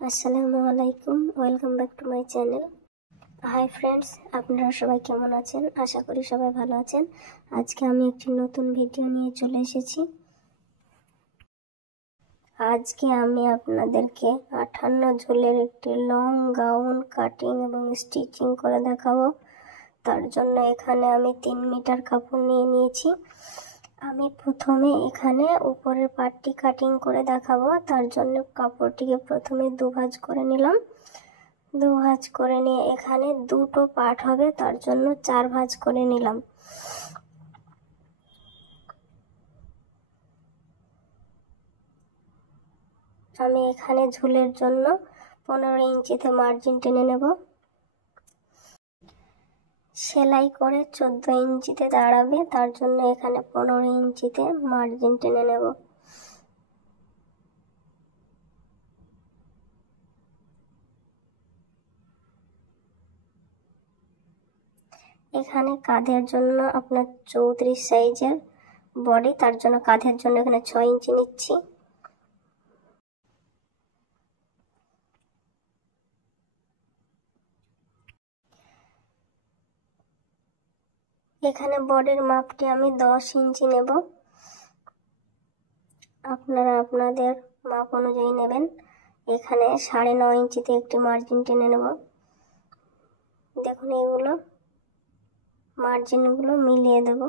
আসসালামু আলাইকুম, welcome back to my channel. Hi friends, আপনারা সবাই কেমন আছেন? আশা করি সবাই ভালো আছেন। আজকে আমি একটি নতুন ভিডিও নিয়ে চলে এসেছি। আজকে আমি আপনাদেরকে 58 ঝুলের একটি লং গাউন কাটিং এবং স্টিচিং করে দেখাবো। তার জন্য এখানে আমি 3 মিটার কাপড় নিয়ে নিয়েছি। আমি প্রথমে এখানে উপরের পার্টটি কাটিং করে দেখাবো। তার জন্য কাপড়টিকে প্রথমে দুভাঁজ করে নিলাম। দুভাঁজ করে নিয়ে এখানে দুটো পার্ট হবে, তার জন্য 4 ভাঁজ করে নিলাম। আমি এখানে ঝুলের জন্য 15 ইঞ্চিতে মার্জিন টেনে নেব। সেলাই করে 14 ইঞ্চিতে দাঁড়াবে, তার জন্য এখানে 15 ইঞ্চিতে মার্জিন টেনে নেব। এখানে কাঁধের জন্য আপনার 34 সাইজের বডি, তার জন্য কাঁধের জন্য এখানে 6 ইঞ্চি নিচ্ছি। এখানে বডির মাপটি আমি 10 ইঞ্চি নেব। আপনারা আপনাদের মাপ অনুযায়ী নেবেন। এখানে 9.5 ইঞ্চিতে একটি মার্জিন টেনে নেব। দেখুন, এইগুলো মার্জিনগুলো মিলিয়ে দেব।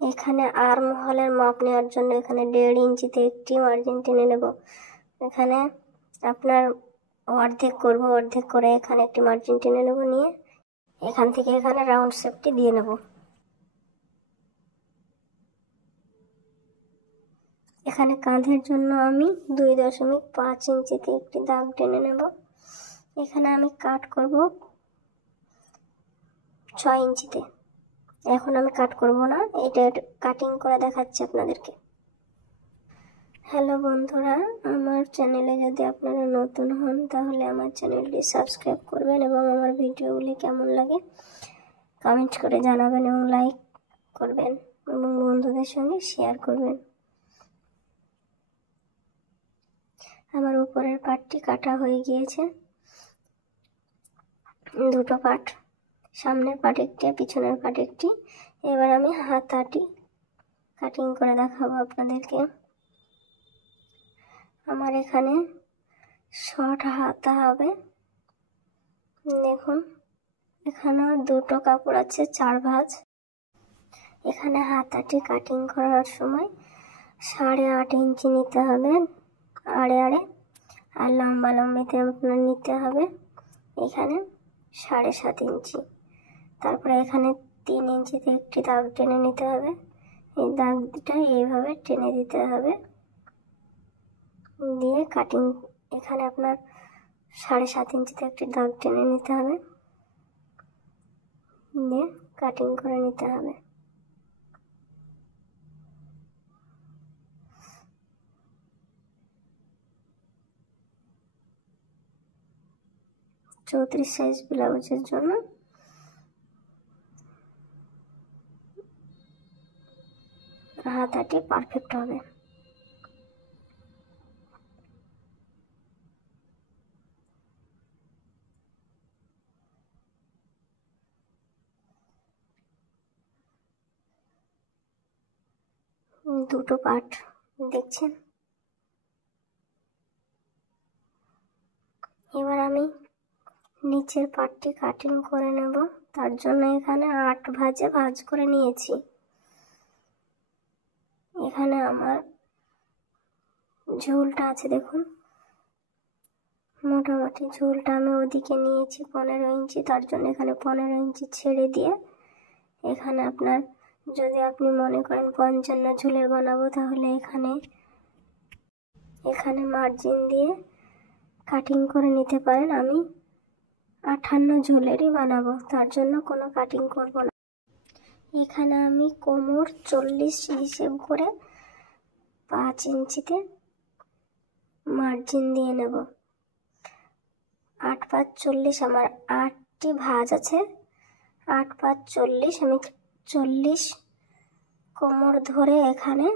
এখানে আর্ম হোলের মাপ নেওয়ার জন্য এখানে 1.5 ইঞ্চিতে একটি মার্জিন টেনে নেব। এখানে আপনার অর্ধেক করব, অর্ধেক করে এখানে একটি মার্জিন টেনে নেব। নিয়ে এখান থেকে এখানে রাউন্ড শেপটি দিয়ে নেব। এখানে কাঁধের জন্য আমি 2.5 ইঞ্চিতে একটি দাগ টেনে নেব। এখানে আমি কাট করব 6 ইঞ্চিতে। এখন আমি কাট করব না, এটা কাটিং করে দেখাচ্ছি আপনাদেরকে। হ্যালো বন্ধুরা, আমার চ্যানেলে যদি আপনারা নতুন হন তাহলে আমার চ্যানেলটি সাবস্ক্রাইব করবেন এবং আমার ভিডিওগুলি কেমন লাগে কমেন্ট করে জানাবেন এবং লাইক করবেন এবং বন্ধুদের সঙ্গে শেয়ার করবেন। আমার উপরের পার্টটি কাটা হয়ে গিয়েছে, দুটো পার্ট, সামনের পার্ট একটি পিছনের পার্ট একটি। এবার আমি হাতাটি কাটিং করে দেখাবো আপনাদেরকে। আমার এখানে শর্ট হাতা হবে। দেখুন, এখানে দুটো কাপড় আছে, 4 ভাঁজ। এখানে হাতাটি কাটিং করার সময় 8.5 ইঞ্চি নিতে হবে আড়ে আড়ে, আর লম্বা লম্বিতে আপনার নিতে হবে এখানে 7.5 ইঞ্চি। তারপরে এখানে 3 ইঞ্চিতে একটি দাগ টেনে নিতে হবে। এই দাগটা এইভাবে টেনে দিতে হবে, দিয়ে কাটিং এখানে আপনার 7.5 ইঞ্চিতে একটি দাগ টেনে নিতে হবে, দিয়ে কাটিং করে নিতে হবে। চৌত্রিশ সাইজ ব্লাউজের জন্য হাতাটি পারফেক্ট হবে। দুটো পার্ট দেখছেন। এবার আমি নিচের পার্টটি কাটিং করে নেব। তার জন্য এখানে 8 ভাঁজে ভাঁজ করে নিয়েছি। এখানে আমার ঝুলটা আছে, দেখুন মোটামুটি ঝুলটা আমি ওদিকে নিয়েছি 15 ইঞ্চি। তার জন্য এখানে 15 ইঞ্চি ছেড়ে দিয়ে এখানে আপনার যদি আপনি মনে করেন 55 ঝুলের বানাবো তাহলে এখানে মার্জিন দিয়ে কাটিং করে নিতে পারেন। আমি 58 ঝুলেরই বানাবো, তার জন্য কোনো কাটিং করব না। এখানে আমি কোমর 40 হিসেব করে 5 ইঞ্চিতে মার্জিন দিয়ে নেব। 8×5 = 40। আমার 8টি ভাঁজ আছে, 8×5 = 40। আমি 40 কোমর ধরে এখানে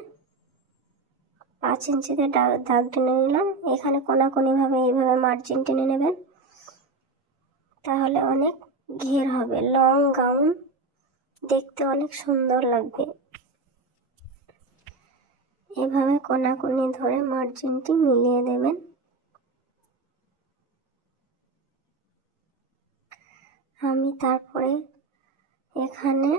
5 ইঞ্চিতে দাগ টেনে নিলাম। এখানে কোনাকুনিভাবে এইভাবে মার্জিন টেনে নেবেন, তাহলে অনেক ঘের হবে, লং গাউন দেখতে অনেক সুন্দর লাগবে। এভাবে কোনাকুনি ধরে মার্জিনটি মিলিয়ে দেবেন। আমি তারপরে এখানে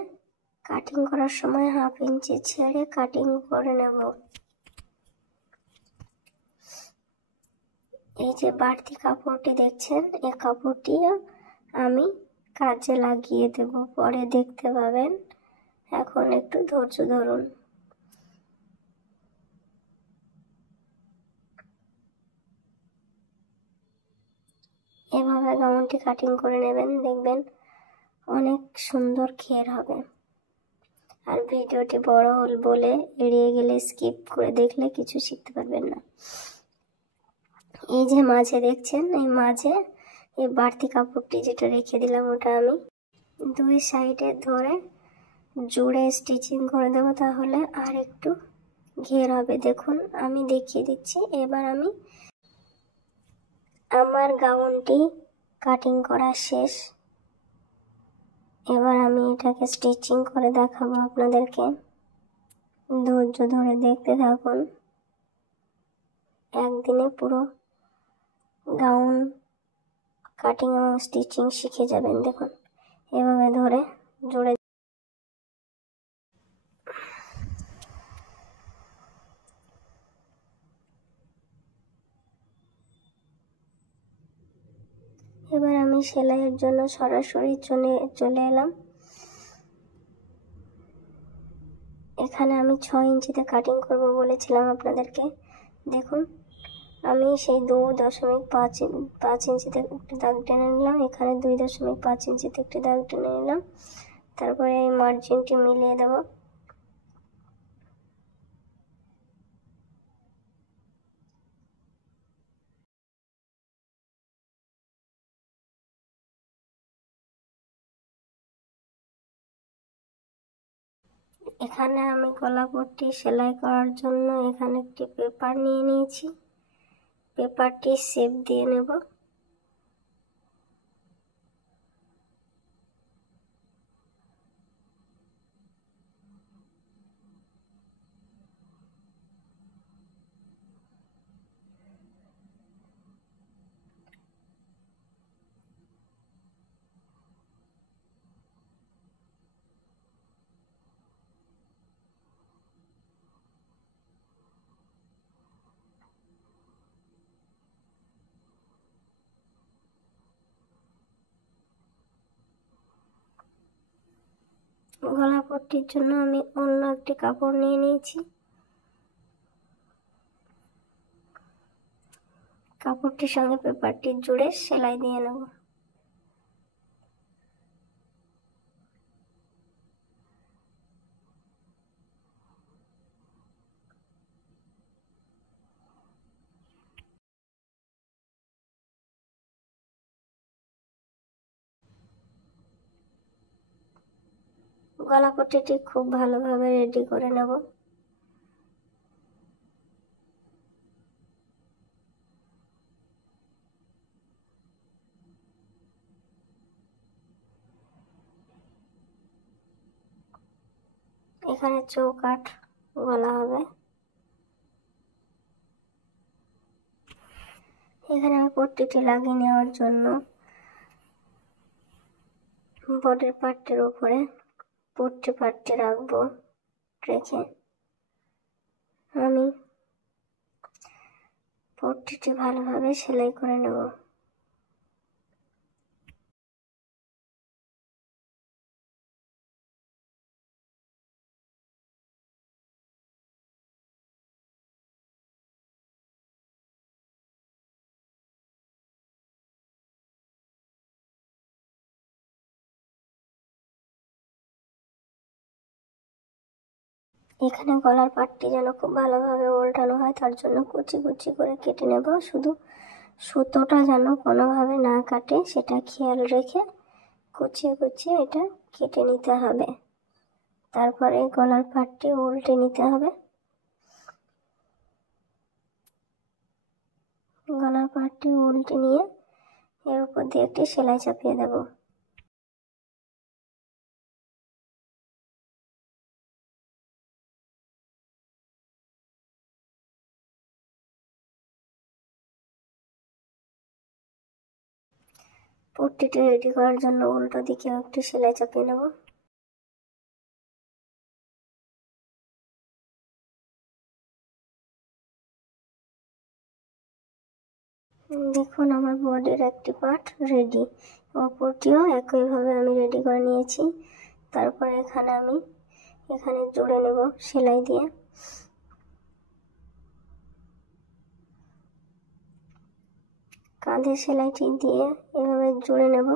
কাটিং করার সময় 1/2 ইঞ্চি ছেড়ে কাটিং করে নেব। এই যে বাড়তি কাপড়টি দেখছেন, এই কাপড়টি আমি কাজে লাগিয়ে দেব, পরে দেখতে পাবেন। এখন একটু ধৈর্য ধরুন। এভাবে গাউনটি কাটিং করে নেবেন, দেখবেন অনেক সুন্দর ঘের হবে। আর ভিডিওটি বড় হল বলে এড়িয়ে গেলে, স্কিপ করে দেখলে কিছু শিখতে পারবেন না। এই যে মাঝে দেখছেন, এই মাঝে এই বাড়তি কাপড়টি যেটা রেখে দিলাম, ওটা আমি 2 সাইডে ধরে জুড়ে স্টিচিং করে দেবো, তাহলে আর একটু ঘের হবে। দেখুন আমি দেখিয়ে দিচ্ছি। এবার আমার গাউনটি কাটিং করা শেষ। এবার আমি এটাকে স্টিচিং করে দেখাবো আপনাদেরকে। ধৈর্য ধরে দেখতে থাকুন, একদিনে পুরো গাউন কাটিং এবং স্টিচিং শিখে যাবেন। দেখুন এভাবে ধরে জুড়ে এবার আমি সেলাইয়ের জন্য সরাসরি চলে এলাম। এখানে আমি 6 ইঞ্চিতে কাটিং করব বলেছিলাম আপনাদেরকে। দেখুন আমি সেই 2.5 ইঞ্চিতে একটি দাগ টেনে নিলাম, এখানে 2.5 ইঞ্চিতে একটি দাগ টেনে নিলাম। তারপরে এই মার্জিনটি মিলিয়ে দেব। এখানে আমি গলাপট্টি সেলাই করার জন্য এখানে একটি পেপার নিয়ে নিয়েছি, পেপারটি শেপ দিয়ে নেব। গলাপট্টির জন্য আমি অন্য একটি কাপড় নিয়ে নিয়েছি, কাপড়টির সঙ্গে পেপারটি জুড়ে সেলাই দিয়ে নেব। গলাপট্টিটি খুব ভালোভাবে রেডি করে নেব। এখানে চৌকাঠ গলা হবে। এখানে আমি পট্টিটি লাগিয়ে নেওয়ার জন্য বডির পার্টের উপরে পট্টি পার্টটি রাখবো। রেখে আমি পট্টিটি ভালোভাবে সেলাই করে নেব। এখানে গলার পাটটি যেন খুব ভালোভাবে উল্টানো হয়, তার জন্য কুচি কুচি করে কেটে নেব। শুধু সুতোটা যেন কোনোভাবে না কাটে সেটা খেয়াল রেখে কুচিয়ে কুচিয়ে এটা কেটে নিতে হবে। তারপরে গলার পাটটি উল্টে নিতে হবে। গলার পাটটি উল্টে নিয়ে এর উপর দিয়ে একটি সেলাই চাপিয়ে দেব। পট্টিটি রেডি করার জন্য উল্টো দিকে একটি সেলাই চাপিয়ে নেব। দেখুন আমার বডির একটি পার্ট রেডি, অপরটিও একইভাবে আমি রেডি করে নিয়েছি। তারপরে এখানে জুড়ে নেব সেলাই দিয়ে। কাঁধে সেলাইটি দিয়ে এভাবে জুড়ে নেব।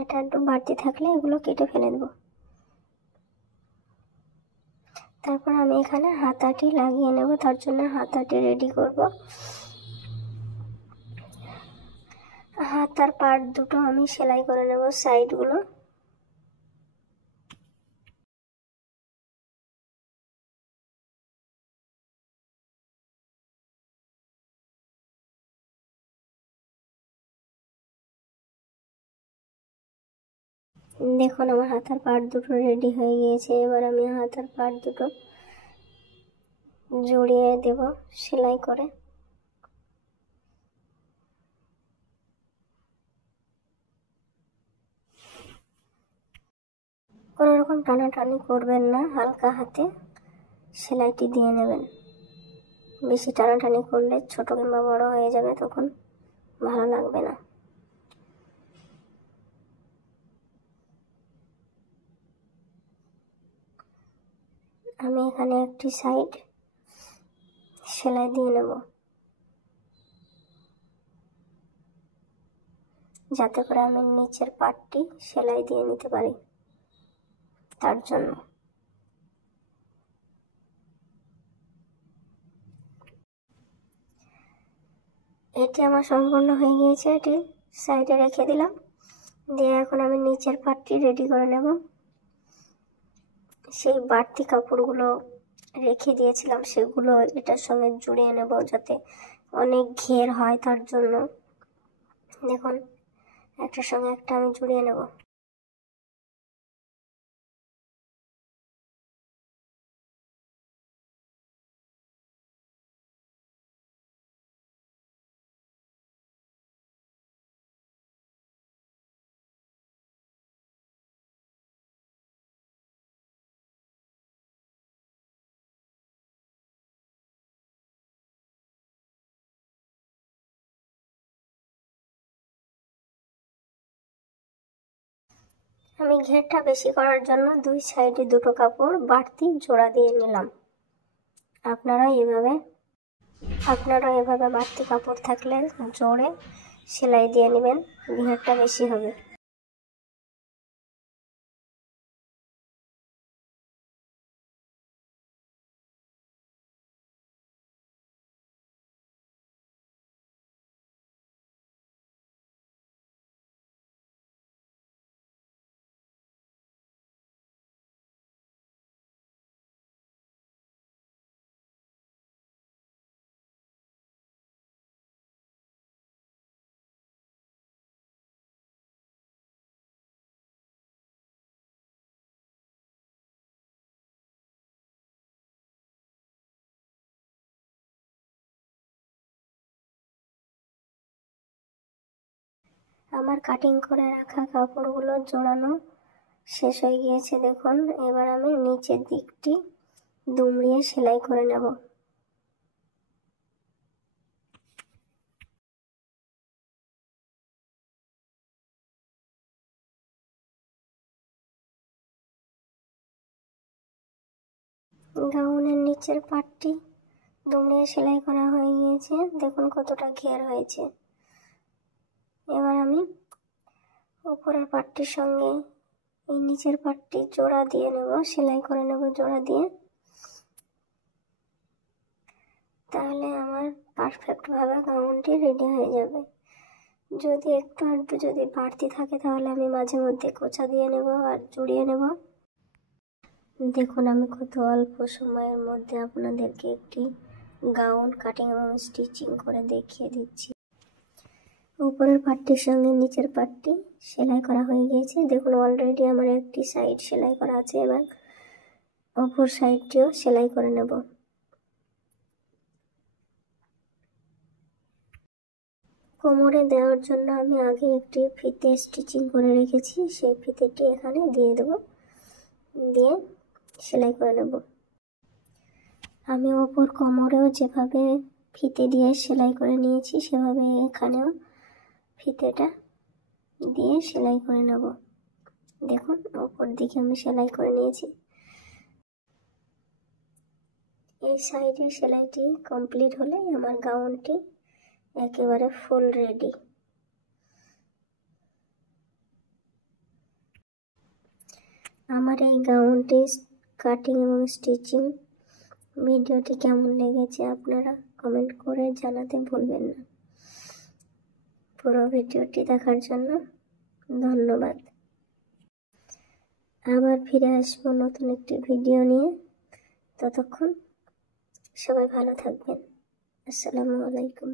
এটা একটু বাড়তি থাকলে এগুলো কেটে ফেলে দেবো। তারপর আমি এখানে হাতাটি লাগিয়ে নেব, তার জন্য হাতাটি রেডি করব। হাতার পার্ট দুটো আমি সেলাই করে নেব, সাইডগুলো। দেখুন আমার হাতার পার্ট দুটো রেডি হয়ে গিয়েছে। এবার আমি হাতার পার্ট দুটো জড়িয়ে দেব সেলাই করে। কোনো রকম টানাটানি করবেন না, হালকা হাতে সেলাইটি দিয়ে নেবেন। বেশি টানাটানি করলে ছোট কিংবা বড় হয়ে যাবে, তখন ভালো লাগবে না। আমি এখানে একটি সাইড সেলাই দিয়ে নেব, যাতে করে আমি নিচের পার্টটি সেলাই দিয়ে নিতে পারি, তার জন্য। এটি আমার সম্পূর্ণ হয়ে গিয়েছে, এটি সাইডে রেখে দিলাম। দিয়ে এখন আমি নিচের পার্টটি রেডি করে নেব। সেই বাড়তি কাপড়গুলো রেখে দিয়েছিলাম, সেগুলো এটার সঙ্গে জুড়িয়ে নেব যাতে অনেক ঘের হয়, তার জন্য। দেখুন একটার সঙ্গে একটা আমি জুড়িয়ে নেব। আমি ঘেরটা বেশি করার জন্য দুই সাইডে দুটো কাপড় বাড়তি জোড়া দিয়ে নিলাম। আপনারা এভাবে বাড়তি কাপড় থাকলে জোড়ে সেলাই দিয়ে নেবেন, ঘেরটা বেশি হবে। আমার কাটিং করে রাখা কাপড়গুলো জোড়ানো শেষ হয়ে গিয়েছে। দেখুন এবার আমি নিচের দিকটি দুমড়িয়ে সেলাই করে নেব। গাউনের নিচের পাটটি দুমড়িয়ে সেলাই করা হয়ে গিয়েছে। দেখুন কতটা ঘের হয়েছে। এবার আমি উপরের পাটটির সঙ্গে এই নিচের পাটটি জোড়া দিয়ে নেব, সেলাই করে নেব জোড়া দিয়ে। তাহলে আমার পারফেক্ট ভাবে গাউনটি রেডি হয়ে যাবে। যদি একটু আধটু যদি বাড়তি থাকে তাহলে আমি মাঝে মধ্যে কোঁচা দিয়ে নেব আর জুড়িয়ে নেব। দেখুন আমি কত অল্প সময়ের মধ্যে আপনাদেরকে একটি গাউন কাটিং এবং স্টিচিং করে দেখিয়ে দিচ্ছি। উপরের পাটটির সঙ্গে নিচের পাটটি সেলাই করা হয়ে গিয়েছে। দেখুন অলরেডি আমার একটি সাইড সেলাই করা আছে, এবার অপর সাইডটিও সেলাই করে নেব। কোমরে দেওয়ার জন্য আমি আগে একটি ফিতে স্টিচিং করে রেখেছি, সেই ফিতেটি এখানে দিয়ে দেব, দিয়ে সেলাই করে নেব। আমি ওপর কোমরেও যেভাবে ফিতে দিয়ে সেলাই করে নিয়েছি সেভাবে এখানেও ফিতেটা দিয়ে সেলাই করে নেব। দেখুন ওপর দিকে আমি সেলাই করে নিয়েছি। এই সাইডের সেলাইটি কমপ্লিট হলে আমার গাউনটি একেবারে ফুল রেডি। আমার এই গাউনটি কাটিং এবং স্টিচিং ভিডিওটি কেমন লেগেছে আপনারা কমেন্ট করে জানাতে ভুলবেন না। পুরো ভিডিওটি দেখার জন্য ধন্যবাদ। আবার ফিরে আসবো নতুন একটি ভিডিও নিয়ে। ততক্ষণ সবাই ভালো থাকবেন। আসসালামু আলাইকুম।